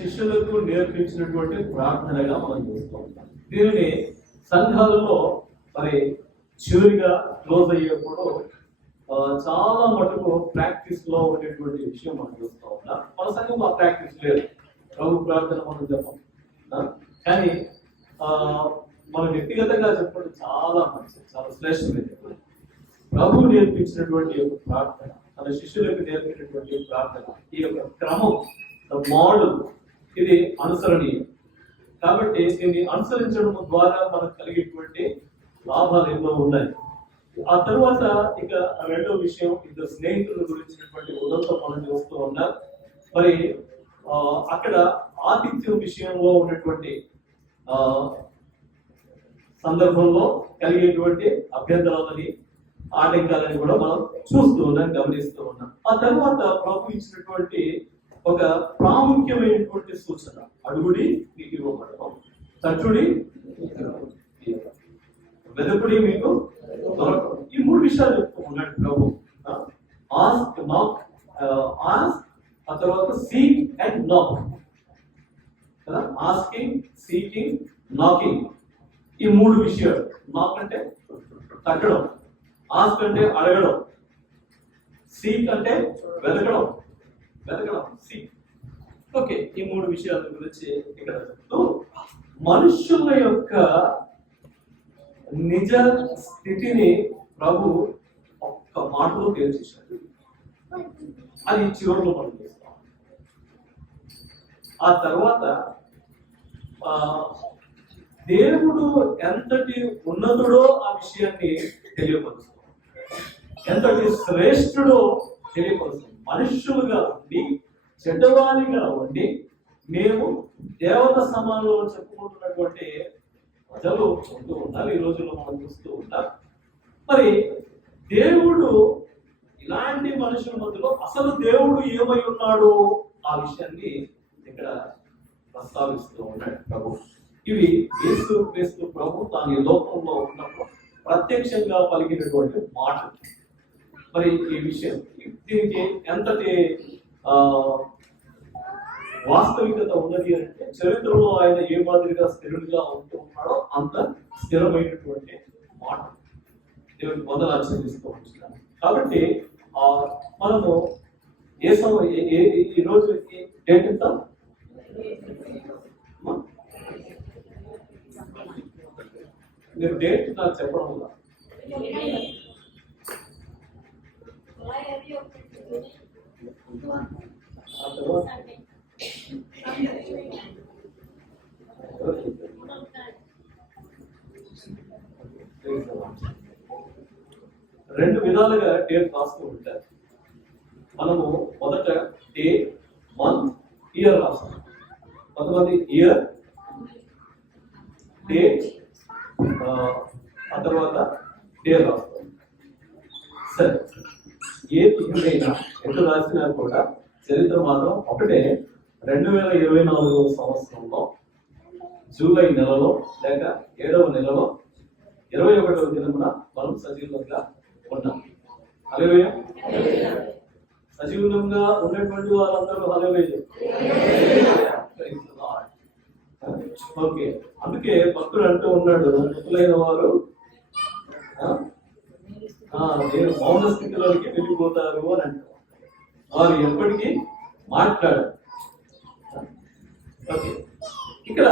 శిష్యులకు నేర్పించినటువంటి ప్రార్థనగా మనం చూస్తూ ఉంటాం. దీనిని సంఘాలలో మరి చివరిగా క్లోజ్ అయ్యేప్పుడు చాలా మటుకు ప్రాక్టీస్ లో ఉండేటువంటి విషయం మనం చూస్తూ ఉన్నాం. మన సంఘం ఆ ప్రాక్టీస్ లేదు, ప్రభు ప్రార్థన మనం చెప్పం. కానీ మన వ్యక్తిగతంగా చెప్పడం చాలా మంచిది, చాలా శ్రేష్టమైనది. ప్రభు నేర్పించినటువంటి యొక్క ప్రార్థన, తన శిష్యులకు నేర్పినటువంటి ప్రార్థన, ఈ యొక్క క్రమం, మోడల్, ఇది అనుసరణీయం. కాబట్టి దీన్ని అనుసరించడం ద్వారా మనకు కలిగేటువంటి లాభాలు ఎన్నో ఉన్నాయి. ఆ తర్వాత ఇక రెండో విషయం, ఇద్దరు స్నేహితుల గురించినటువంటి ఉదంతం మనం చూస్తూ ఉన్నాం. మరి అక్కడ ఆతిథ్యం విషయంలో ఉన్నటువంటి సందర్భంలో కలిగేటువంటి అభ్యంతరాలని, ఆటంకాలని కూడా మనం చూస్తూ ఉన్నాం, గమనిస్తూ ఉన్నాం. ఆ తర్వాత ప్రభు ఇచ్చినటువంటి ఒక ప్రాముఖ్యమైనటువంటి సూచన, అడుగుడి మీకు ఇవ్వబడను, తట్టుడి వెదకుడి మీకు దొరకదు. ఈ మూడు విషయాలు చెప్తూ ఉన్నాడు ప్రభు. ఆస్క్, నాక్, ఆస్క్, ఆ తర్వాత సీక్ అండ్ నాక్ కదా. ఆస్కింగ్, సీకింగ్, నాకింగ్, ఈ మూడు విషయాలు. నాక్ అంటే తట్టడం, ఆస్క్ అంటే అడగడం, సీక్ అంటే వెతకడం, సీక్. ఓకే, ఈ మూడు విషయాల గురించి ఇక్కడ చెప్తూ మనుషుల యొక్క నిజ స్థితిని ప్రభు ఒక్క మాటలో తేల్చేశాడు. అది చివరిలో మనం చేస్తాం. ఆ తర్వాత దేవుడు ఎంతటి ఉన్నతుడో ఆ విషయాన్ని తెలియపరుస్తాం, ఎంతటి శ్రేష్ఠుడో తెలియపరుస్తాం. మనుష్యులుగా ఉండి, చెడ్డవారిగా ఉండి, మేము దేవత సమానంలో చెప్పుకుంటున్నటువంటి ప్రజలు ఉంటూ ఉన్నారు. ఈ రోజుల్లో మనం చూస్తూ ఉంటాం. మరి దేవుడు ఇలాంటి మనుషుల మధ్యలో అసలు దేవుడు ఏమై ఉన్నాడు ఆ విషయాన్ని ఇక్కడ ప్రస్తావిస్తూ ఉన్నాడు ప్రభు. ఇవి యేసు క్రీస్తు ప్రభు తాను ఈ లోకంలో ఉన్నప్పుడు ప్రత్యక్షంగా పలికినటువంటి మాటలు. మరి ఈ విషయం, దీనికి ఎంతటి వాస్తవికత ఉన్నది అంటే, చరిత్రలో ఆయన ఏ మాదిరిగా స్థిరుడిగా ఉంటూ ఉన్నాడో అంత స్థిరమైనటువంటి మాట దేవుడికి మొదలు ఆచరిస్తూ ఉంటున్నాను. కాబట్టి మనము ఈ రోజు డేట్ ఎంత? మీరు డేట్ నాకు చెప్పడం వల్ల రెండు విధాలుగా డేట్ రాస్తూ ఉంటారు. మనము మొదట డే, మంత్, ఇయర్ రాస్తాం. కొంతమంది ఇయర్, డేట్, ఆ తర్వాత డే రాస్తాం. సరే, ఏ తిథికైనా ఎటు రాసినా కూడా చరిత్ర మాత్రం ఒకటే. 2024 సంవత్సరంలో జూలై నెలలో లేక 7వ నెలలో 21వ దినమున మనం సజీవంగా ఉన్నాం. హల్లెలూయా. సజీవంగా ఉన్నటువంటి వాళ్ళందరూ హల్లెలూయా. ఓకే, అందుకే భక్తుడు అంటూ ఉన్నాడు, మృతులైన వారు నేను మౌన స్థితిలోకి వెళ్ళిపోతారు అని అంటారు. వారు ఎప్పటికీ మాట్లాడారు. ఓకే, ఇక్కడ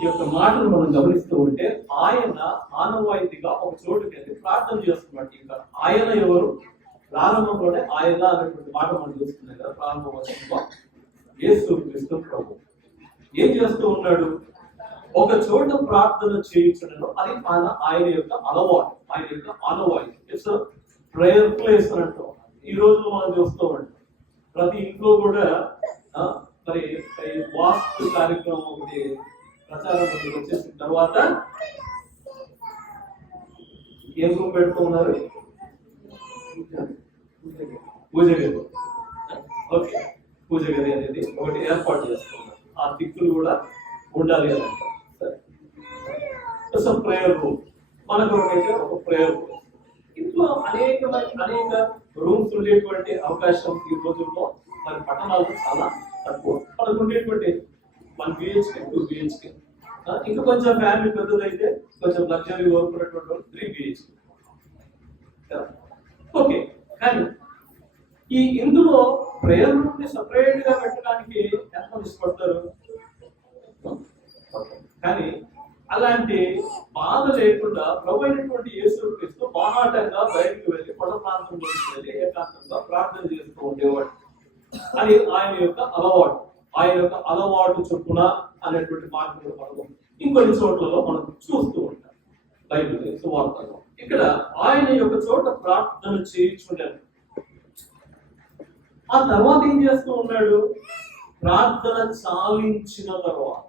ఈ యొక్క మాటలు మనం గమనిస్తూ ఉంటే, ఆయన ఆనవాయితీగా ఒక చోటుకి వెళ్ళి ప్రార్థన చేస్తున్నట్టు. ఇంకా ఆయన ఎవరు? ప్రారంభంలోనే ఆయన అనేటువంటి మాట మనం చూస్తున్నాం కదా. ప్రారంభ వచనంలో యేసు క్రీస్తు ప్రభు ఏం చేస్తూ ఉన్నాడు? ఒక చోట ప్రార్థన చేయించడంలో అది ఆయన యొక్క అలవాటు, ఆయన యొక్క ఆనవాయితీ. ఇట్స్ ప్రేయర్ ప్లేస్ అన్నట్టు ఈ రోజు మనం చూస్తూ ఉంటాం. ప్రతి ఇంట్లో కూడా మరి వాస్తు కార్యక్రమం ఒకటి ప్రచారం వచ్చేసిన తర్వాత ఏం రూమ్ పెడుతూ ఉన్నారు? పూజ గది. ఓకే, పూజ గది అనేది ఒకటి ఏర్పాటు చేస్తున్నారు. ఆ దిక్కులు కూడా ఉండాలి అని అంటారు. సరే, ప్రేయర్ రూమ్ మనకు అయితే ఒక ప్రేయర్ రూమ్. ఇంట్లో అనేక రూమ్స్ ఉండేటువంటి అవకాశం ఈ రోజుల్లో మరి పట్టణాల్లో చాలా తక్కువ. మనకు ఉండేటువంటి 1 BHK 2 BHK, ఇంకా కొంచెం ఫ్యామిలీ పెద్దదైతే కొంచెం లగ్జరీ కోరుకున్నటువంటి 3 BHK. ఓకే, కానీ ఇందులో ప్రేయర్ రూమ్ ని సపరేట్ గా పెట్టడానికి ఎంత ఇష్టపడతారు? కానీ అలాంటి బాధ లేకుండా ప్రభు అయినటువంటి యేసుక్రీస్తు బాహాటంగా బయటకు వెళ్ళి కొండ ప్రాంతంలోకి వెళ్ళి ఏకాంతంగా ప్రార్థన చేస్తూ ఉండేవాడు. అది ఆయన యొక్క అలవాటు చొప్పున అనేటువంటి మాటలు మనము ఇంకొన్ని చోట్లలో మనం చూస్తూ ఉంటాం బైబిల్ సువార్తలో. ఇక్కడ ఆయన యొక్క చోట ప్రార్థన చేయించుండారు. ఆ తర్వాత ఏం చేస్తూ ఉన్నాడు? ప్రార్థన చాలించిన తర్వాత,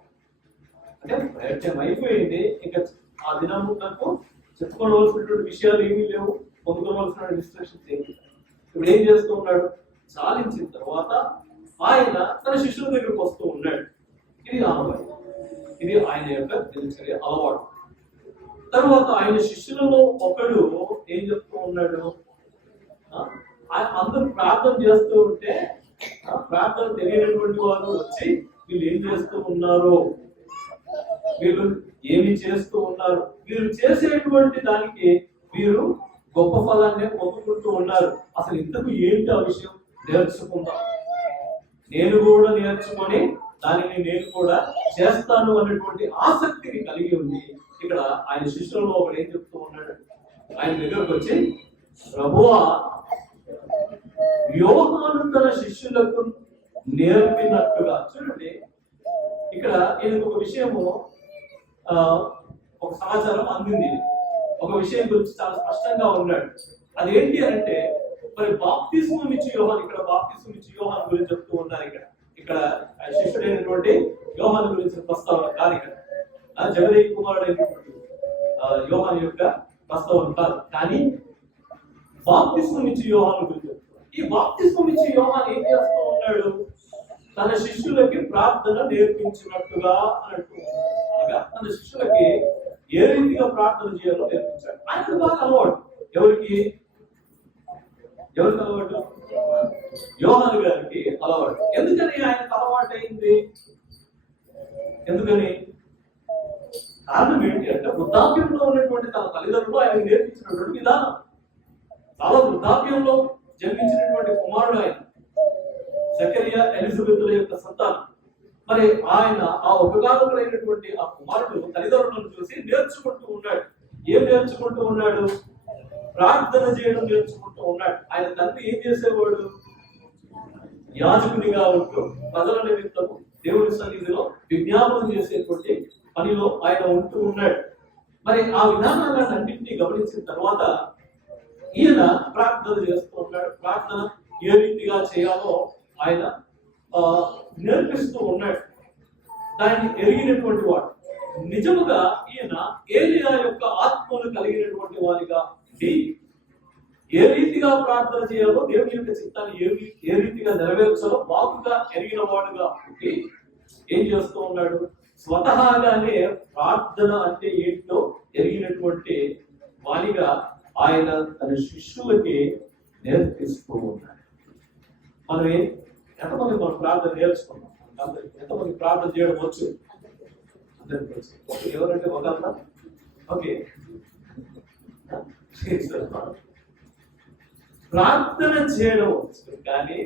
అంటే ప్రయత్నం అయిపోయింది, ఇంకా ఆ దినములకు చెప్పుకోవలసినటువంటి విషయాలు ఏమీ లేవు, పొందుకోవాల్సిన ఇన్స్ట్రక్షన్స్ ఏమి. ఇప్పుడు ఏం చేస్తూ ఉన్నాడు? చాలించిన తర్వాత ఆయన తన శిష్యుల దగ్గరకు వస్తూ ఉన్నాడు. ఇది ఆనవాయి, ఇది ఆయన యొక్క దినచర్య అలవాటు. తర్వాత ఆయన శిష్యులలో ఒకడు ఏం చెప్తూ ఉన్నాడు? అందరూ ప్రార్థన చేస్తూ ఉంటే ప్రార్థన తెలియనటువంటి వారు వచ్చి వీళ్ళు ఏం చేస్తూ ఉన్నారు, వీళ్ళు ఏమి చేస్తూ ఉన్నారు, వీళ్ళు చేసేటువంటి దానికి వీరు గొప్ప ఫలాన్ని పొందుకుంటూ ఉన్నారు, అసలు ఇంతకు ఏంటి ఆ విషయం నేర్చుకుందాం, నేను కూడా నేర్చుకొని దానిని నేను కూడా చేస్తాను అనేటువంటి ఆసక్తిని కలిగి ఉంది. ఇక్కడ ఆయన శిష్యులలో ఒకడు ఏం చెప్తూ ఉన్నాడు? ఆయన దగ్గరకు వచ్చి, ప్రభువా, యోహాను తన శిష్యులకు నేర్పినట్టుగా. చూడండి, ఇక్కడ ఈయనకు ఒక విషయము, ఒక సమాచారం అందింది, ఒక విషయం గురించి చాలా స్పష్టంగా ఉన్నాడు. అదేంటి అంటే, మరి బాప్తిస్మం ఇచ్చి యోహాను, ఇక్కడ బాప్తిస్మం ఇచ్చి యోహాను గురించి చెప్తూ ఉన్నారు. ఇక్కడ శిష్యుడైనటువంటి యోహాను గురించి ప్రస్తావన కాదు. ఇక్కడ జబదేయి కుమారుడైనటువంటి యోహాను యొక్క ప్రస్తావన కాదు, కానీ బాప్తిస్మం ఇచ్చి యోహాను గురించి చెప్తున్నారు. ఈ బాప్తిస్మం ఇచ్చి యోహాను ఏం చేస్తూ ఉన్నాడు? తన శిష్యులకి ప్రార్థన నేర్పించినట్టుగా అన్నట్టు, అనగా తన శిష్యులకి ఏ రీతిగా ప్రార్థన చేయాలో నేర్పించాడు. ఆయనకు బాగా అలవాటు. ఎవరికి అలవాటు? యోహాను గారికి అలవాటు. ఎందుకని ఆయనకు అలవాటు అయింది? ఎందుకని? కారణం ఏంటి అంటే, వృద్ధాప్యంలో ఉన్నటువంటి తన తల్లిదండ్రులు ఆయన నేర్పించినటువంటి విధానం. చాలా వృద్ధాప్యంలో జన్మించినటువంటి కుమారుడు ఆయన, జకరియా ఎలిజబెతుల యొక్క సంతానం. మరి ఆయన ఆ ఉపకారకులైనటువంటి ఆ కుమారుడు తల్లిదండ్రులను చూసి నేర్చుకుంటూ ఉన్నాడు. ఏం నేర్చుకుంటూ ఉన్నాడు? ప్రార్థన చేయడం నేర్చుకుంటూ ఉన్నాడు. ఆయన తండ్రి ఏం చేసేవాడు? యాజకునిగా ఉంటూ ప్రజల నిమిత్తము దేవుని సన్నిధిలో విజ్ఞాపనం చేసేటువంటి పనిలో ఆయన ఉంటూ ఉన్నాడు. మరి ఆ విధానాలన్నింటినీ గమనించిన తర్వాత ఈయన ప్రార్థన చేస్తూ ఉన్నాడు. ప్రార్థన ఏ రీతిగా చేయాలో ఆయన నేర్పిస్తూ ఉన్నాడు. దాన్ని ఎరిగినటువంటి వాడు. నిజముగా ఈయన ఏలియా యొక్క ఆత్మను కలిగినటువంటి వారిగా ఏ రీతిగా ప్రార్థన చేయాలో, దేవుని యొక్క చిత్తాన్ని ఏ రీతిగా నెరవేర్చాలో బాగుగా ఎరిగిన వాడుగా ఉండి ఏం చేస్తూ ఉన్నాడు? స్వతహాగానే ప్రార్థన అంటే ఏంటో ఎరిగినటువంటి వానిగా ఆయన తన శిష్యులకి నేర్పిస్తూ ఉన్నాడు. మనం ఎంతమంది మనం ప్రార్థన నేర్చుకున్నాం? ఎంతమంది ప్రార్థన చేయడం వచ్చు? అందరికి వచ్చు. ఎవరంటే ఒక ఓకే, ప్రార్థన చేయడం వచ్చు, కానీ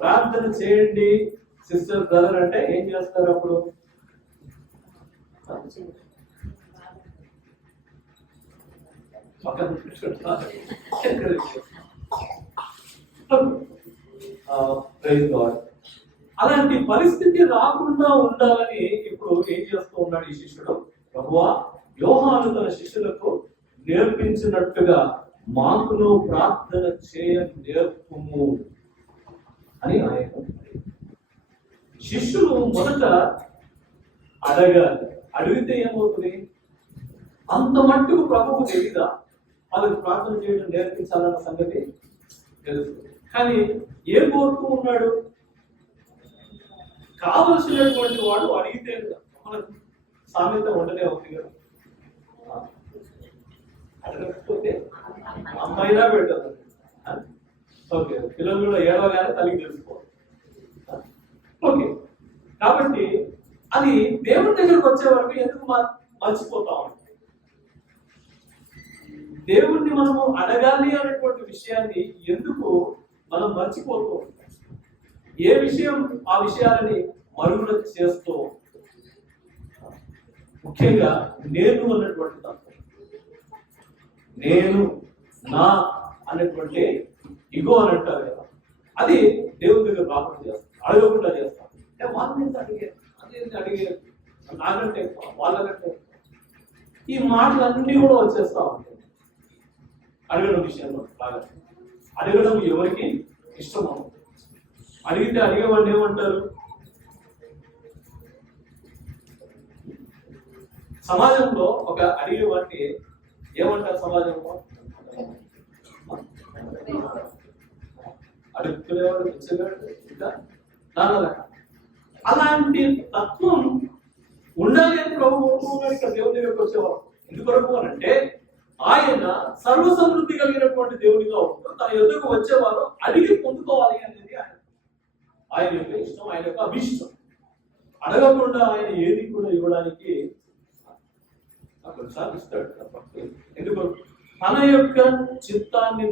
ప్రార్థన చేయండి సిస్టర్ బ్రదర్ అంటే ఏం చేస్తారు? అప్పుడు అలాంటి పరిస్థితి రాకుండా ఉండాలని ఇప్పుడు ఏం చేస్తూ ఉన్నాడు ఈ శిష్యుడు? ప్రభువా, యోహాను తన శిష్యులకు నేర్పించినట్టుగా మాకును ప్రార్థన చేయ నేర్పుము అని ఆయన. శిష్యులు మొదట అడగాలి. అడిగితే ఏమవుతుంది? అంత మట్టుకు ప్రభువు తెలీదా వాళ్ళకి ప్రార్థన చేయడం నేర్పించాలన్న సంగతి తెలుసు. కానీ ఏం కోరుతూ ఉన్నాడు? కావలసినటువంటి వాడు అడిగితే మనకు సామెత ఉండనే ఉంది కదా. అడగకపోతే అమ్మాయినా పెట్టదు. ఓకే, పిల్లలు కూడా ఏడవగానే తల్లికి తెలుసుకోవాలి. ఓకే, కాబట్టి అది దేవుడి దగ్గరకు వచ్చే వరకు ఎందుకు మర్చిపోతా ఉంటాం? దేవుణ్ణి మనము అడగాలి అనేటువంటి విషయాన్ని ఎందుకు మనం మర్చిపోతూ ఉంటాం? ఏ విషయం ఆ విషయాలని మరుగున చేస్తూ, ముఖ్యంగా నేను అన్నటువంటి తత్వం, నేను నా అనేటువంటి ఇగో అని అంటారు కదా, అది దేవుని దగ్గర రాకుండా చేస్తాం, అడగకుండా చేస్తాం. వాళ్ళని అడిగారు, అదేంటి అడిగారు, నాకంటే వాళ్ళకంటే ఈ మాటలన్నీ కూడా వచ్చేస్తా ఉంటాయి అడగడం విషయంలో. బాగా అడగడం ఎవరికి ఇష్టం అవుతుంది. అడిగితే అడిగేవాళ్ళు ఏమంటారు? సమాజంలో ఒక అడిగేవాడిని ఏమంటారు? సమాజంలో అడుగుతునేవాడు, తెచ్చేవాడు, ఇంకా నాన్న. అలాంటి తత్వం ఉండాలి అని ప్రభు కోరుకున్నాడు ఇక్కడ దేవుని దగ్గరకు వచ్చేవాడు. ఎందుకొరకు అని అంటే ఆయన సర్వ సమృద్ధి కలిగినటువంటి దేవుడిగా ఉంటూ తన ఎదురుకు వచ్చేవారు అడిగి పొందుకోవాలి అనేది ఆయన యొక్క ఇష్టం, ఆయన యొక్క అభిష్టం. అడగకుండా ఆయన ఏది కూడా ఇవ్వడానికి కొన్నిసార్లు ఇస్తాడు. ఎందుకు? తన యొక్క చిత్తాన్ని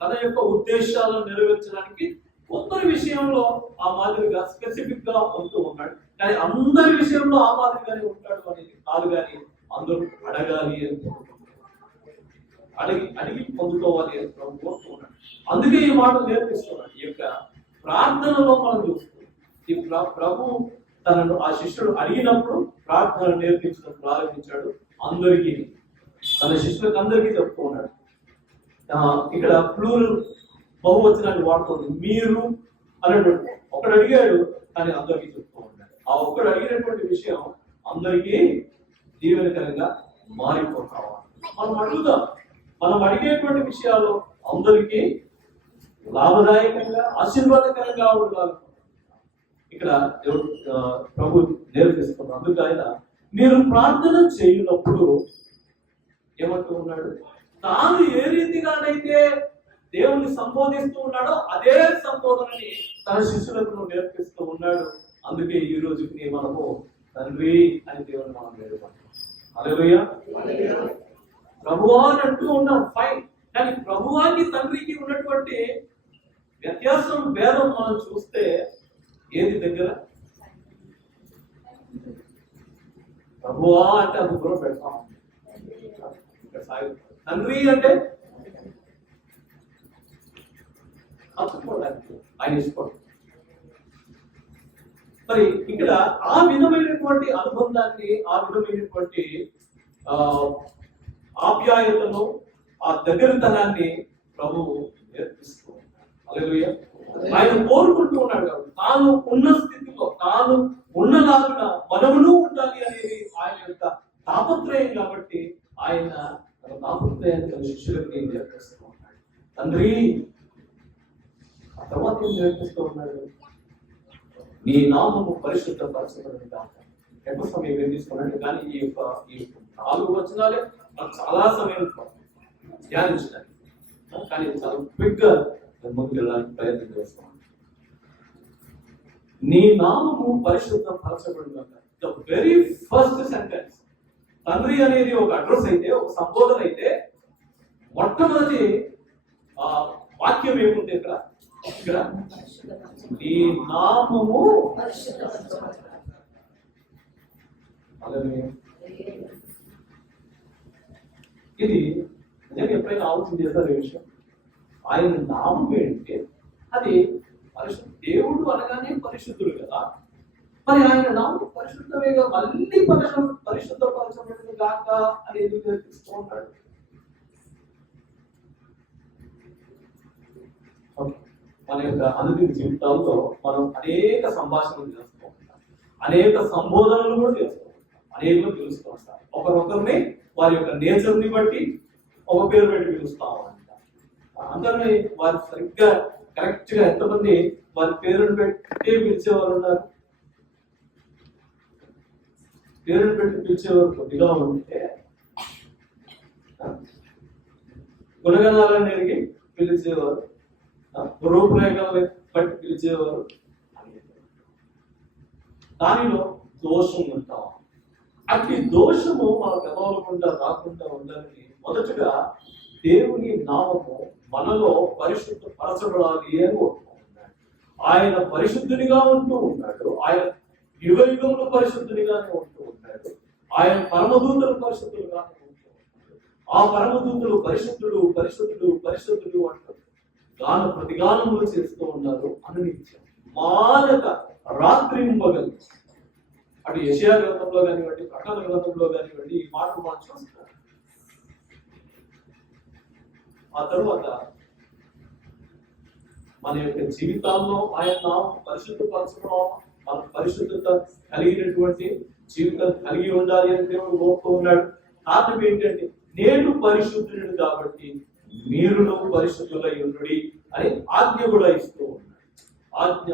తన యొక్క ఉద్దేశాలను నెరవేర్చడానికి కొందరి విషయంలో ఆ మాదిరిగా స్పెసిఫిక్ గా ఉంటూ ఉన్నాడు. కానీ అందరి విషయంలో ఆ మాదిరిగానే ఉంటాడు అనేది కాదు. కానీ అందరూ అడగాలి అని అడిగి పొందుకోవాలి అని కోరుతున్నాడు. అందుకే ఈ మాట నేర్పిస్తున్నాడు. ఈ యొక్క ప్రార్థనలో మనం చూస్తున్నాం, ఈ ప్రభు తనను ఆ శిష్యుడు అడిగినప్పుడు ప్రార్థన నేర్పించడం ప్రారంభించాడు. అందరికీ, తన శిష్యులకు అందరికీ చెప్తూ ఉన్నాడు. ఇక్కడ ప్లూరల్ బహువచనాన్ని వాడుతుంది. మీరు అనేటువంటి ఒకడు అడిగాడు కానీ అందరికీ చెప్తూ ఉన్నాడు. ఆ ఒక్కడు అడిగినటువంటి విషయం అందరికీ దీవెనకరంగా మారిపోతాం. మనం అడుగుదాం, మనం అడిగేటువంటి విషయాలు అందరికీ లాభదాయకంగా ఆశీర్వాదకరంగా ఉండాలి. ఇక్కడ ప్రభు నేర్పిస్తున్నారు. అందుకు ఆయన మీరు ప్రార్థన చేయనప్పుడు ఏమంటూ ఉన్నాడు? తాను ఏ రీతిగానైతే దేవుణ్ణి సంబోధిస్తూ ఉన్నాడో అదే సంబోధనని తన శిష్యులకు నేర్పిస్తూ ఉన్నాడు. అందుకే ఈ రోజుకి మనము తండ్రి అని దేవుని మనం వేడుకుంటాం. హల్లెలూయా. ప్రభువా అని అంటూ ఉన్నాం, ఫైన్. కానీ ప్రభువాకి తండ్రికి ఉన్నటువంటి వ్యత్యాసం, భేదం మనం చూస్తే ఏది దగ్గర? ప్రభువా అంటే అంత దూరం పెడతాం. తండ్రి అంటే ఆయన ఇష్టపడు. మరి ఇక్కడ ఆ విధమైనటువంటి అనుబంధాన్ని, ఆ విధమైనటువంటి ఆప్యాయతను, ఆ దగ్గరతనాన్ని ప్రభువు నేర్పిస్తూ హల్లెలూయా. ఆయన కోరుకుంటూ ఉన్నాడు కాబట్టి తాను ఉన్న స్థితిలో, తాను ఉన్నలాగా మనమును ఉండాలి అనేది ఆయన యొక్క తాపత్రయం. కాబట్టి ఆయన తన తాపత్రయాన్ని తన శిష్యులకు ఏం నేర్పిస్తూ ఉన్నాడు? తండ్రి. ఆ తర్వాత ఏం నేర్పిస్తూ ఉన్నాడు? నీ నామము పరిశుద్ధపరచబడింది కాక. ఎక్కువ సమయం ఏం తీసుకున్నాడు? కానీ ఈ 4 వచనాలే నాకు చాలా సమయం ధ్యానించడానికి, కానీ చాలా క్విక్ గా ముందుకు వెళ్ళడానికి ప్రయత్నం చేస్తున్నాను. నీ నామము పరిశుద్ధపరచబడింది కాక. The very first sentence. తండ్రి అనేది ఒక అడ్రస్ అయితే, ఒక సంబోధన అయితే, మొట్టమొదటి వాక్యం ఏముంది ఇక్కడ? నీ నామము. ఇది నేను ఎప్పుడైనా ఆలోచన చేశారు ఈ విషయం. ఆయన నామం ఏంటి? అది దేవుడు అనగానే పరిశుద్ధుడు కదా. మరి ఆయన నామం పరిశుద్ధమేగా, మళ్ళీ పరిశుద్ధపరచబడింది కాక అని ఎందుకు నేర్పిస్తూ ఉంటాడు? మన యొక్క అనుదిన జీవితాల్లో మనం అనేక సంభాషణలు చేస్తూ ఉంటాం, అనేక సంబోధనలు కూడా చేస్తూ ఉంటాం, అనేకలు పిలుస్తూ ఉంటాం. ఒకరొకరిని వారి యొక్క నేచర్ని బట్టి ఒక పేరు పెట్టి పిలుస్తూ ఉంటాం. అందరినీ వారి సరిగ్గా కరెక్ట్ గా ఎంతమంది వారి పేరుని పెట్టి పిలిచేవారు ఉన్నారు? పేరుని పెట్టి పిలిచేవారు కొద్దిగా ఉంటే గుణగణాలను ఎరిగి పిలిచేవారు, రూపురేఖలను బట్టి పిలిచేవారు. దానిలో దోషం ఉంటాం. అట్టి దోషము మన పెదవులకుండా రాకుండా ఉండాలని మొదటగా దేవుని నామము మనలో పరిశుద్ధ పరచబడాలి అని కోరుకుంటున్నాడు. ఆయన పరిశుద్ధునిగా ఉంటూ ఉన్నాడు. ఆయన యుగ యుగంలో పరిశుద్ధునిగానే ఉంటూ ఉన్నాడు. ఆయన పరమదూతలు పరిశుద్ధులుగానే ఉంటూ ఉన్నాడు. ఆ పరమదూతలు పరిశుద్ధుడు పరిశుద్ధుడు పరిశుద్ధుడు అంటారు. గాన ప్రతిగానములు చేస్తూ ఉన్నారు అనునిత్యం మానక రాత్రింబగలు. అటు యెషయా గ్రంథంలో కానివ్వండి, ప్రకటన గ్రంథంలో కానివ్వండి ఈ మాటలు మనం చూస్తాం. ఆ తరువాత మన యొక్క జీవితాల్లో ఆయన నామం పరిశుద్ధపరచడం, మన పరిశుద్ధత కలిగినటువంటి జీవితం కలిగి ఉండాలి అని దేవుడు కోరుతూ ఉన్నాడు. కారణం ఏంటంటే నేను పరిశుద్ధుడు కాబట్టి మీరును పరిశుద్ధులై ఉండుడి అని ఆజ్ఞ కూడా ఇస్తూ ఉన్నాడు. ఆజ్ఞ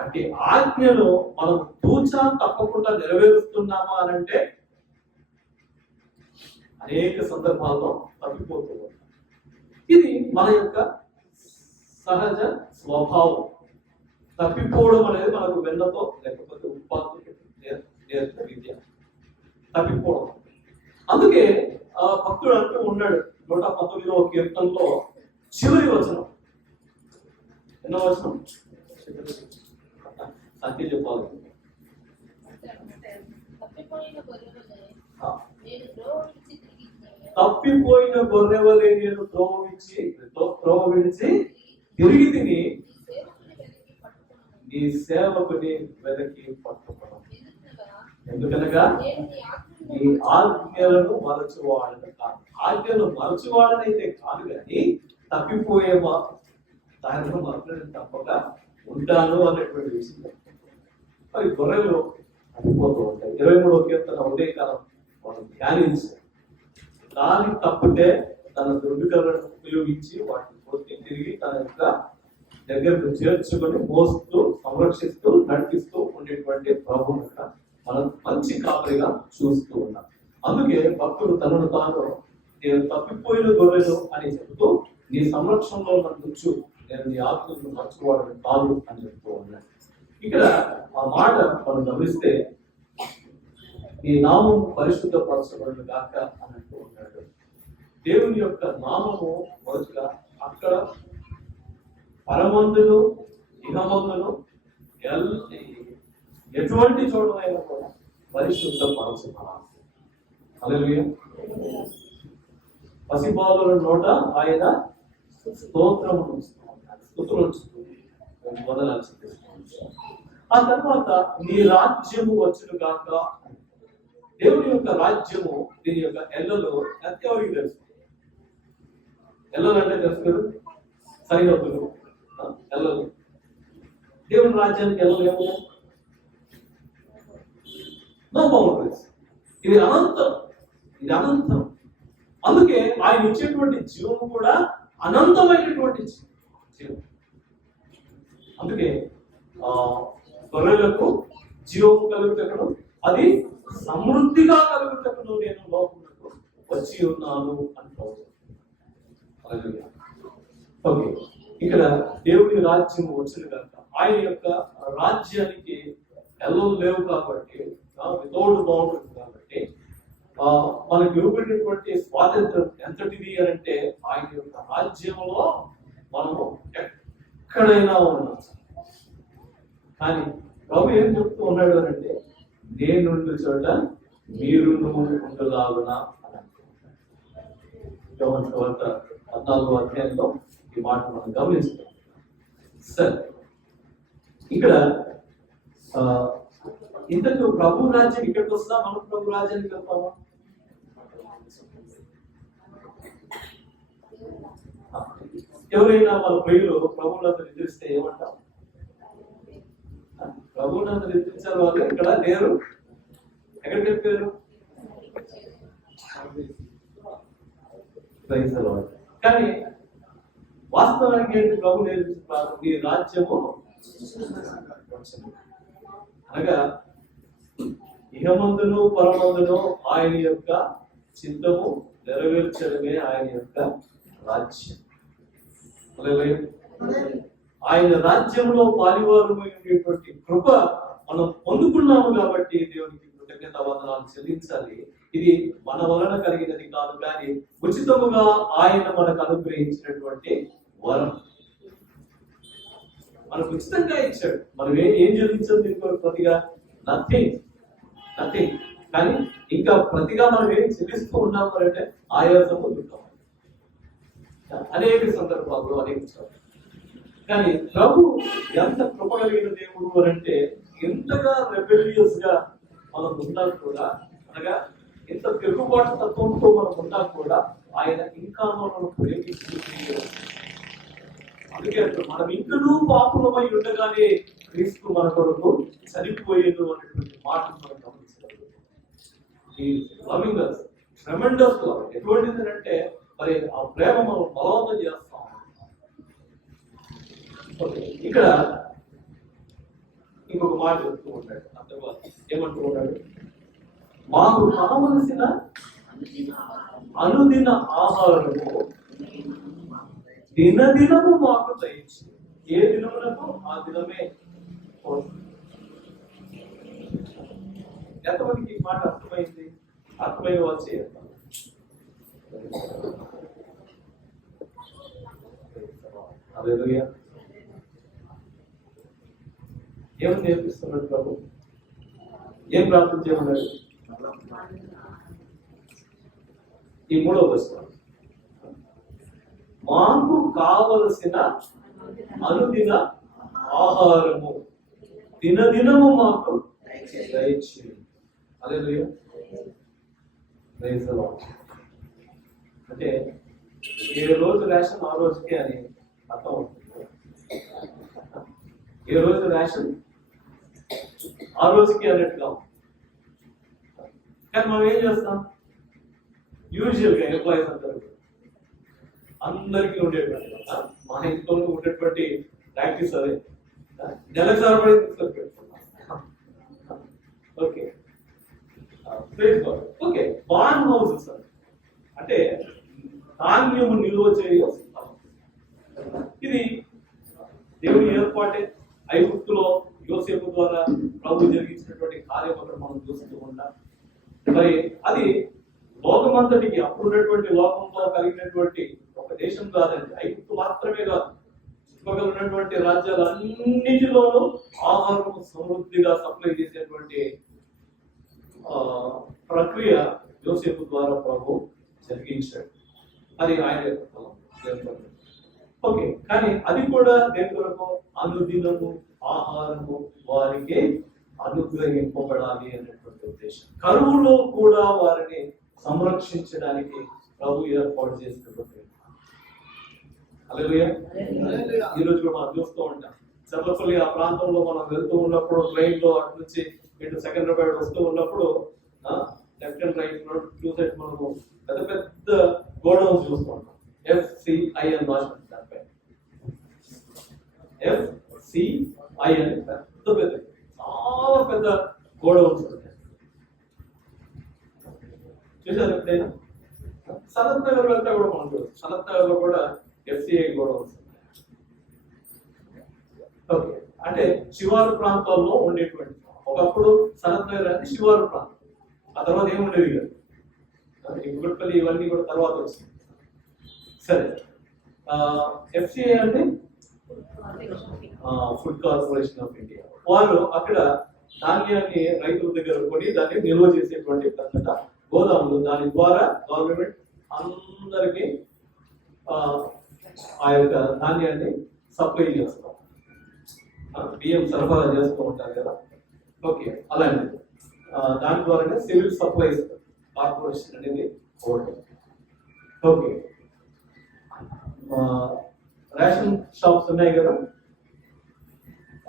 అంటే ఆజ్ఞను మనం తూచా తప్పకుండా నెరవేరుస్తున్నామా అని అంటే అనేక సందర్భాల్లో తప్పిపోతూ ఉంటాం. ఇది మన యొక్క సహజ స్వభావం. తప్పిపోవడం అనేది మనకు వెన్నతో లేకపోతే ఉత్పాదన నేర్పిన విద్య తప్పిపోవడం. అందుకే భక్తుడు అంటూ ఉన్నాడు 119వ కీర్తనలో చివరి వచనం, ఎన్నో వచనం సంఖ్య చెప్పాలి. తప్పిపోయిన గొర్రెవలే నేను త్రోవ విడిచి తిరిగి తిని నీ సేవకుని వెనక్కి పట్టుకున్నాను. ఎందుకనగా నీ ఆజ్ఞలను మరచువాడని కాదు. ఆజ్ఞను మరచువాడనైతే కాదు కానీ తప్పిపోయే దానిలో మాత్రం తప్పక ఉంటాను అనేటువంటి విషయం. మరి గొర్రెలు తప్పిపోతూ ఉంటాయి. 23వ కీర్తన ఉదయకాలం మనం ధ్యానించాం. దాని తప్పితే తన దుర్వికలను ఉపయోగించి వాటిని పోటీ తిరిగి తన యొక్క దగ్గరకు చేర్చుకొని మోస్తూ సంరక్షిస్తూ నడిపిస్తూ ఉండేటువంటి ప్రభువు మనం మంచి కాపరిగా చూస్తూ ఉన్నాం. అందుకే భక్తుడు తనను తాను నేను తప్పిపోయిన గొర్రెలు అని చెబుతూ నీ సంరక్షణలో నన్ను నేను నీ ఆత్మను మర్చిపోవడం కాదు అని చెప్తూ ఉన్నాడు. ఇక్కడ ఆ మాట మనం గమనిస్తే ఈ నామం పరిశుద్ధపరచబడును గాక అని అంటూ ఉన్నాడు. దేవుని యొక్క నామము మొదటిగా అక్కడ పరమందులు ఇహమందులు ఎటువంటి చోటనైనా కూడా పరిశుద్ధపరచబడాలి. హల్లెలూయా. పసిబాలుల నోట ఆయన స్తోత్రమును స్తుతులు మొదలాల్సి. ఆ తర్వాత నీ రాజ్యము వచ్చును గాక. దేవుని యొక్క రాజ్యము దీని యొక్క ఎల్లలు ఎవరికి తెలుసు? ఎల్లలు అంటే తెలుసు కదా, సరిహద్దులు ఎల్లలు. దేవుని రాజ్యానికి ఎల్లలు ఏమో నో బౌండరీస్. ఇది అనంతం, ఇది అనంతం. అందుకే ఆయన ఇచ్చేటువంటి జీవం కూడా అనంతమైనటువంటి జీవం. అందుకే గొర్రెలకు జీవం కలుగుటకును అది సమృద్ధిగా కలుగుటకును నేను లోకమునకు వచ్చి ఉన్నాను అంటారు. ఓకే, ఇక్కడ దేవుని రాజ్యం వచ్చిన కనుక ఆయన యొక్క రాజ్యానికి ఎల్లలు లేవు కాబట్టి, వితౌట్ బౌండరీస్ కాబట్టి మనకి ఇవ్వబడినటువంటి స్వాతంత్రం ఎంతటిది అని అంటే ఆయన యొక్క రాజ్యంలో మనము ఎక్కడైనా ఉన్నాం. కానీ ప్రభు ఏం చెప్తూ ఉన్నాడు అని అంటే నేనుండు చోట మీరు ఉండలాగునా అని అంటున్నాడు. యోహాను సువార్త 14వ అధ్యాయంలో ఈ మాట మనం గమనిస్తాం. సరే, ఇక్కడ ఇంతకు ప్రభు రాజ్యం ఇక్కడికి వస్తా, మనం ప్రభు రాజ్యానికి వెళ్తామా? ఎవరైనా వాళ్ళ ప్రియులు ప్రభువులంతా నిద్రిస్తే ఏమంటాం? ప్రభువునంతా నిద్రించారు వాళ్ళు ఇక్కడ లేరు, ఎక్కడికి వెళ్ళిపోయారు? కానీ వాస్తవానికి ఏంటి? ప్రభు నేర్పించిన ఈ రాజ్యము అనగా ఇహమందును పరమందును ఆయన యొక్క చిత్తము నెరవేర్చడమే ఆయన యొక్క రాజ్యం. హల్లెలూయా. ఆయన రాజ్యంలో పాలివారమై ఉండేటువంటి కృప మనం పొందుకున్నాము కాబట్టి దేవునికి కృతజ్ఞత వందనాలు చెల్లించాలి. ఇది మన వలన కలిగినది కాదు, కానీ ఉచితముగా ఆయన మనకు అనుగ్రహించినటువంటి వరం. మనకు ఉచితంగా ఇచ్చాడు. మనం ఏం చెల్లించాలి దీనికి ప్రతిగా? నథింగ్. కానీ ఇంకా ప్రతిగా మనం ఏం చెల్లిస్తూ ఉన్నాము అంటే ఆయాసం పొందుతాం అనేక సందర్భాల్లో, అనేక సార్లు. కానీ ప్రభు ఎంత కృప కలిగిన దేవుడు అంటే ఎంతగా రెబెలియస్ గా మనం ఉన్నా కూడా, అనగా ఎంత తిరుగుబాటు తత్వంతో మనం ఉన్నా కూడా ఆయన ఇంకా మనం ప్రేమిస్తుంది. అందుకే మనం ఇంకనూ పాపులమై ఉండగానే క్రీస్తు మన కొరకు చనిపోయేది అనేటువంటి మాటను మనం గమనించగలుగుతాం. ఎటువంటిది అంటే మరి ఆ ప్రేమ మనం బలవంతం చేస్తాం. ఇక్కడ ఇంకొక మాట చెప్తూ ఉంటాడు. ఆ తర్వాత ఏమంటూ ఉన్నాడు? మాకు కావలసిన అనుదిన ఆహారము దినదినము మాకు దయచి. ఏ దినములకు ఆ దినమే. ఎంతమందికి ఈ మాట అర్థమైంది? అర్థమైన వాళ్ళు చేయాలి. హల్లెలూయా. ఏమని నేర్పిస్తున్నాడు ప్రభు? ఏం ప్రార్థన చేయమన్నాడు? ఈ 3వ వచనం, మాకు కావలసిన అనుదిన ఆహారము దినదినము మాకు దయచేయండి. హల్లెలూయా. Praise the lord. అంటే ఏ రోజు రేషన్ ఆ రోజుకే అని అర్థం అవుతుంది. ఏ రోజు రేషన్ ఆ రోజుకి అన్నట్టుగా. కానీ మనం ఏం చేస్తాం? యూజువల్గా ఎంప్లాయీస్ అందరికీ ఉండేటువంటి, మా ఇంట్లో ఉండేటువంటి ప్రాక్టీస్ అదే. నెలకు సరిపడి తీసుకొచ్చి ఓకే ఓకే బాండ్ హౌసెస్ అంటే ధాన్యము నిల్వ చేయవలసి. ఇది దేవుని ఏర్పాటే. ఐగుప్తులో యోసేపు ద్వారా ప్రభు జరిగించినటువంటి కార్యం అక్కడ మనం చూస్తూ ఉంటాం. మరి అది లోకమంతటికి, అప్పుడున్నటువంటి లోకంలో కలిగినటువంటి ఒక దేశం కాదండి, ఐగుప్తు మాత్రమే కాదు, చుట్టుపక్కల ఉన్నటువంటి రాజ్యాలన్నిటిలోనూ ఆహారం సమృద్ధిగా సప్లై చేసేటువంటి ప్రక్రియ యోసేపు ద్వారా ప్రభు జరిగించాడు. అది ఆయన ఓకే. కానీ అది కూడా దేని కొరకు? అనుదినము ఆహారము వారికి అనుగ్రహింపబడాలి అనేటువంటి ఉద్దేశం. కరువులో కూడా వారిని సంరక్షించడానికి ప్రభు ఏర్పాటు చేసినటువంటి. హల్లెలూయా. ఈ రోజు కూడా మనం చూస్తూ ఉంటాం. చర్లపల్లి ఆ ప్రాంతంలో మనం వెళ్తూ ఉన్నప్పుడు, ట్రైన్ లో అటు నుంచి ఇటు సెకండ్రాబాద్ వస్తూ ఉన్నప్పుడు left and right two side మనము పెద్ద పెద్ద గోడౌన్స్ చూస్తూ ఉంటాం. FCIN రాష్ట్రం, FCIN పెద్ద పెద్ద చాలా పెద్ద గోడౌన్స్ ఉంటాయి. చూసారు ఎప్పుడైనా? సనత్ నగర్ వెళ్తే కూడా మనం చూస్తాం. సనత్ నగర్ లో కూడా FCI గోడౌన్స్ ఉంటాయి. ఓకే. అంటే శివారు ప్రాంతాల్లో ఉండేటువంటి, ఒకప్పుడు సనత్ నగర్ అంటే శివారు ప్రాంతం. ఆ తర్వాత ఏముండేది కదా, గుడ్పల్లి ఇవన్నీ కూడా తర్వాత వచ్చింది. సరే, FCI అంటే ఫుడ్ కార్పొరేషన్ ఆఫ్ ఇండియా. వారు అక్కడ ధాన్యాన్ని రైతుల దగ్గర కొని దాన్ని నిల్వ చేసేటువంటి పెద్ద గోదాములు. దాని ద్వారా గవర్నమెంట్ అందరికి ఆ యొక్క ధాన్యాన్ని సప్లై చేస్తాం. బియ్యం సరఫరా చేస్తూ ఉంటారు కదా. ఓకే, అలాంటిది. దాని ద్వారానే సివిల్ సప్లైస్ కార్పొరేషన్ అనేది ఒకటి. ఓకే, రేషన్ షాప్స్ ఉన్నాయి కదా,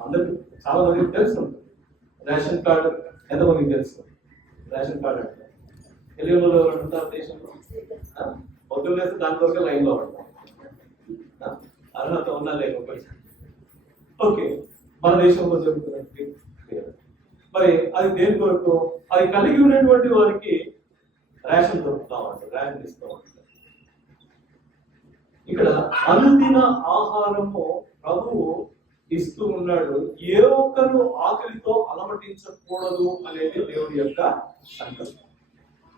అందరికి చాలా మందికి తెలుసు ఉంటుంది. రేషన్ కార్డు ఎంతమందికి తెలుసు? రేషన్ కార్డు అంటే తెలుగులో ఉంటారు దేశంలో. పొద్దున్న వేస్తే దాని వరకు లైన్ లో ఉంటాం. అర్హత ఉన్నా లేకపోతే. ఓకే, మన దేశంలో జరుగుతున్నది. మరి అది దేని కొరకు? అది కలిగి ఉన్నటువంటి వారికి రేషన్ దొరుకుతా ఉంటుంది, రేషన్ ఇస్తూ ఉంటుంది. ఇక్కడ అనుదిన ఆహారము ప్రభువు ఇస్తూ ఉన్నాడు. ఏ ఒక్కరు ఆకలితో అలమటించకూడదు అనేది దేవుడి యొక్క సంకల్పం.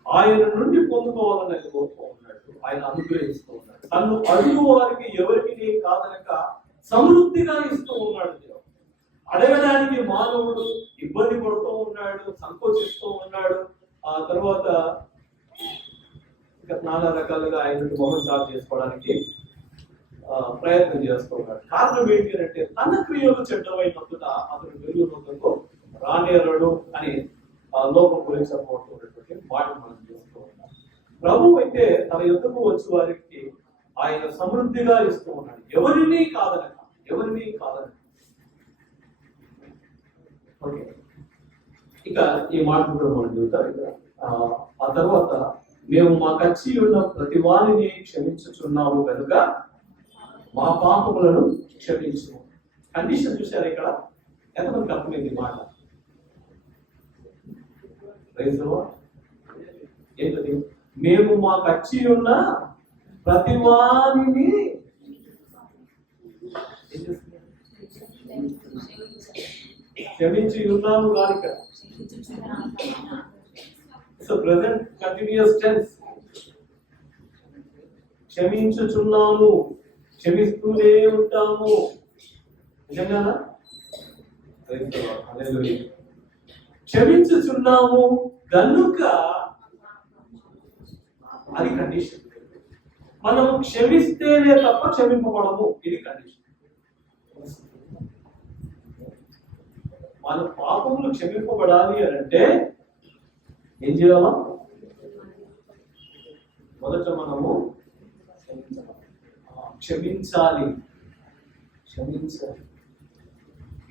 ఆయన నుండి పొందుకోవాలని ఆయన కోరుతూ ఉన్నాడు, ఆయన అనుగ్రహిస్తూ ఉన్నాడు. తను అడుగు వారికి ఎవరికి కాదనక సమృద్ధిగా ఇస్తూ ఉన్నాడు. దేవుడు అడగడానికి మానవుడు ఇబ్బంది పడుతూ ఉన్నాడు, సంకోచిస్తూ ఉన్నాడు. ఆ తర్వాత ఇంకా నానా రకాలుగా ఆయన మొహం చాటు చేసుకోవడానికి ప్రయత్నం చేస్తూ ఉన్నాడు. కారణం ఏంటి అంటే తన క్రియలు చెడ్డమైనందున అతను వెలుగులోకి రానేరడు అని లోకం గురించి చెప్పబడుతున్నటువంటి మాట మనం చేస్తూ ఉన్నాం. ప్రభు అయితే తన యుద్ధకు వచ్చే వారికి ఆయన సమృద్ధిగా ఇస్తూ ఉన్నాడు, ఎవరిని కాదనక. ఓకే, ఇక ఈ మాట కూడా మనం చూద్దాం. ఇక్కడ ఆ తర్వాత మేము మా కచ్చి ఉన్న ప్రతి వారిని క్షమించుచున్నాము కనుక మా పాపములను క్షమించు. కండిషన్ చూశారు ఇక్కడ, ఎంతమందికి అర్థమైంది మాట? ఏంటది? మేము మా కచ్చి ఉన్న ప్రతి వారిని క్షమించి ఉన్నాము కాదు ఇక్కడ. It's present continuous tense. క్షమించుచున్నాము, క్షమిస్తూనే ఉంటాము. నిజంగానా? క్షమించుచున్నాము గనుక, అది కండిషన్. మనం క్షమిస్తేనే తప్ప క్షమింపబడము, ఇది కండిషన్. మన పాపములు క్షమింపబడాలి అని అంటే ఏం చేయాలా? మొదట మనము క్షమించాలి.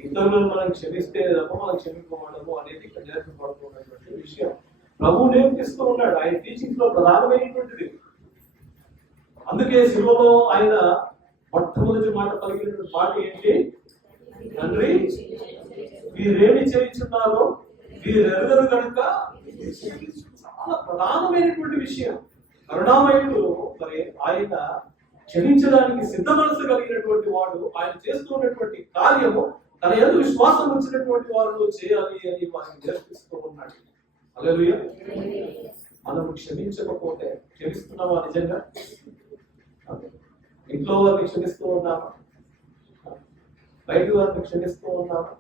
ఇతరులను మనం క్షమిస్తే తప్ప మనం క్షమింపబడము అనేది ఇక్కడ నేర్పబడుతున్నటువంటి విషయం. ప్రభు నేర్పిస్తూ ఉన్నాడు, ఆయన టీచింగ్స్ లో ప్రధానమైనటువంటిది. అందుకే శిలువలో ఆయన మొట్టమొదటి మాట పలికినటువంటి మాట ఏంటి? తండ్రి, వీరేమి చేయించున్నారో వీరెరగరు కనుక. చాలా ప్రధానమైనటువంటి విషయం. కరుణామయుడు మరి ఆయన క్షమించడానికి సిద్ధ మనసు కలిగినటువంటి వాడు. ఆయన చేస్తున్నటువంటి కార్యము తన యందు విశ్వాసం వచ్చినటువంటి వారు చేయాలి అని వారిని నేర్పిస్తూ ఉన్నాడు. హల్లెలూయా. మనం క్షమించకపోతే, క్షమిస్తున్నావా నిజంగా? ఇంట్లో వారిని క్షమిస్తూ ఉన్నామా? బయట వారిని క్షమిస్తూ ఉన్నామా?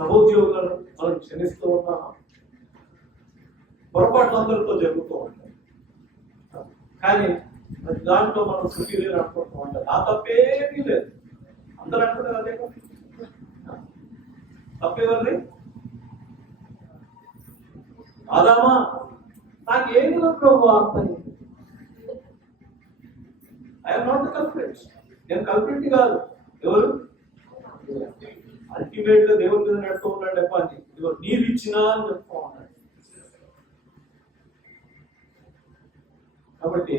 సహోద్యోగులను మనం క్షమిస్తూ ఉన్నామా? పొరపాట్లు అందరితో జరుగుతూ ఉంటాయి, కానీ దాంట్లో మనం సుఖీ లేదు అనుకుంటూ ఉంటాం. నా తప్పేమీ లేదు, అందరూ అనుకుంటారు అదే తప్పేవారి. ఆదామా, నాకేమి ప్రభు అర్థం, ఐఎమ్ నాట్ ద కల్ప్రిట్. నేను కల్ప్రిట్ కాదు. ఎవరు? అల్టిమేట్ గా దేవుడి మీద నడుతూ ఉన్నాడు. చెప్పండి, ఇదిగో నీవు ఇచ్చినా అని చెప్తూ ఉన్నాడు. కాబట్టి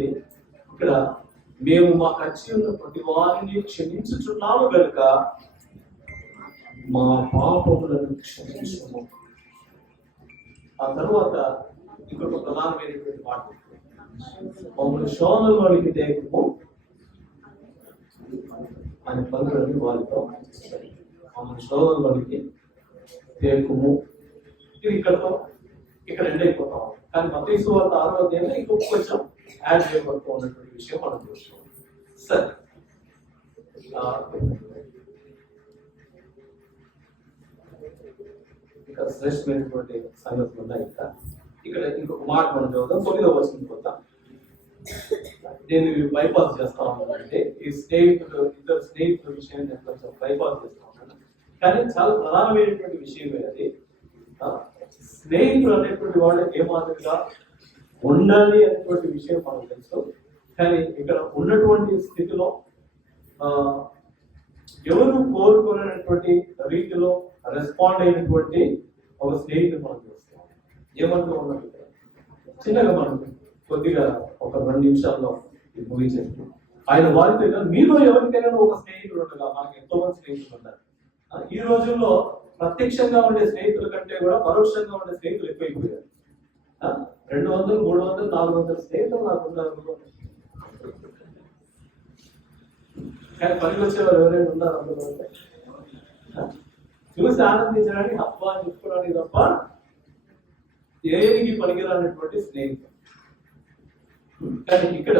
ఇక్కడ మేము మా కచ్చి ఉన్న ప్రతి వారిని క్షమించుచున్నాము కనుక మా పాపములను క్షమించము. ఆ తర్వాత ఇంకొక ప్రధానమైనటువంటి మాట, మమ్మల్ని శోధనలోనికి తేకము అని పలుకులని వారితో, మమ్మల్ని శోధనలోనికి తేకము. ఇది ఇక్కడ ఎండ్ అయిపోతాం. కానీ మత్తయి సువార్త 6వ అధ్యాయంలో ఇంకొక కొంచెం యాడ్ చేయబడుతూ ఉన్నటువంటి విషయం మనం చూస్తాం. సరే, ఇంకా శ్రేష్టమైనటువంటి సంగతులు ఉన్నాయి. ఇక్కడ ఇంకొక మాట మనం చదువుతాం. 9వ వచనం చూద్దాం. నేను బైపాస్ చేస్తా ఉన్నానంటే ఈ స్నేహితులు, ఇద్దరు స్నేహితుల విషయం నేను కొంచెం బైపాస్ చేస్తా ఉన్నాను, కానీ చాలా ప్రధానమైనటువంటి విషయమే అది. స్నేహితులు అనేటువంటి వాళ్ళు ఏ మాదిరిగా ఉండాలి అనేటువంటి విషయం మనకు తెలుసు. కానీ ఇక్కడ ఉన్నటువంటి స్థితిలో ఎవరు కోరుకునేటువంటి రీతిలో రెస్పాండ్ అయినటువంటి ఒక స్నేహితుడు మనం చూస్తాం. ఏమంటూ ఉన్నది చిన్నగా మనం కొద్దిగా ఒక 2 నిమిషాల్లో ముగించేస్తాం. ఆయన వారితో మీలో ఎవరికైనా ఒక స్నేహితుడు ఉండగా, మనకు ఎంతో మంది స్నేహితులు ఉన్నారు. ఈ రోజుల్లో ప్రత్యక్షంగా ఉండే స్నేహితుల కంటే కూడా పరోక్షంగా ఉండే స్నేహితులు ఎక్కువైపోయారు. 200, 300, 400 స్నేహితులు నాకు ఉన్నారు. కానీ పనికి వచ్చేవారు ఎవరైనా ఉన్నారు అందులో? చూసి ఆనందించడానికి హబ్బా అని చెప్పుకోవడానికి తప్ప దేనికి పనికిరానటువంటి స్నేహితులు. కానీ ఇక్కడ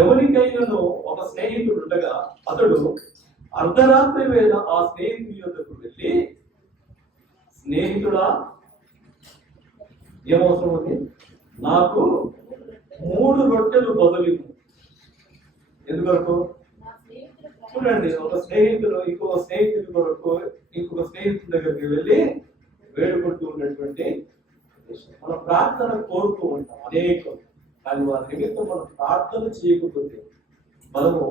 ఎవరికైనాను ఒక స్నేహితుడు ఉండగా అతడు అర్ధరాత్రి వేళ ఆ స్నేహితుడి యొద్దకు వెళ్ళి, స్నేహితుడా ఏమవసరం ఉంది, నాకు 3 రొట్టెలు బదులివ్వు. ఎందుకొరకు? చూడండి, ఒక స్నేహితుడు ఇంకొక స్నేహితుడి కొరకు ఇంకొక స్నేహితుడి దగ్గరికి వెళ్ళి వేడుకుంటూ ఉన్నటువంటి మన ప్రార్థన కోరుతూ ఉంటాం అనేకం. కానీ వారి నిమిత్తం మనం ప్రార్థన చేయకపోతే మనము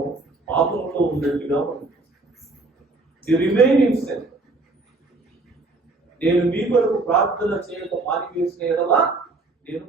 పాపంలో ఉన్నట్టుగా మనం రిమైన్ ఇన్ సిన్. నేను మీ కొరకు ప్రార్థన చేయక మానివేసిన ఎడల నేను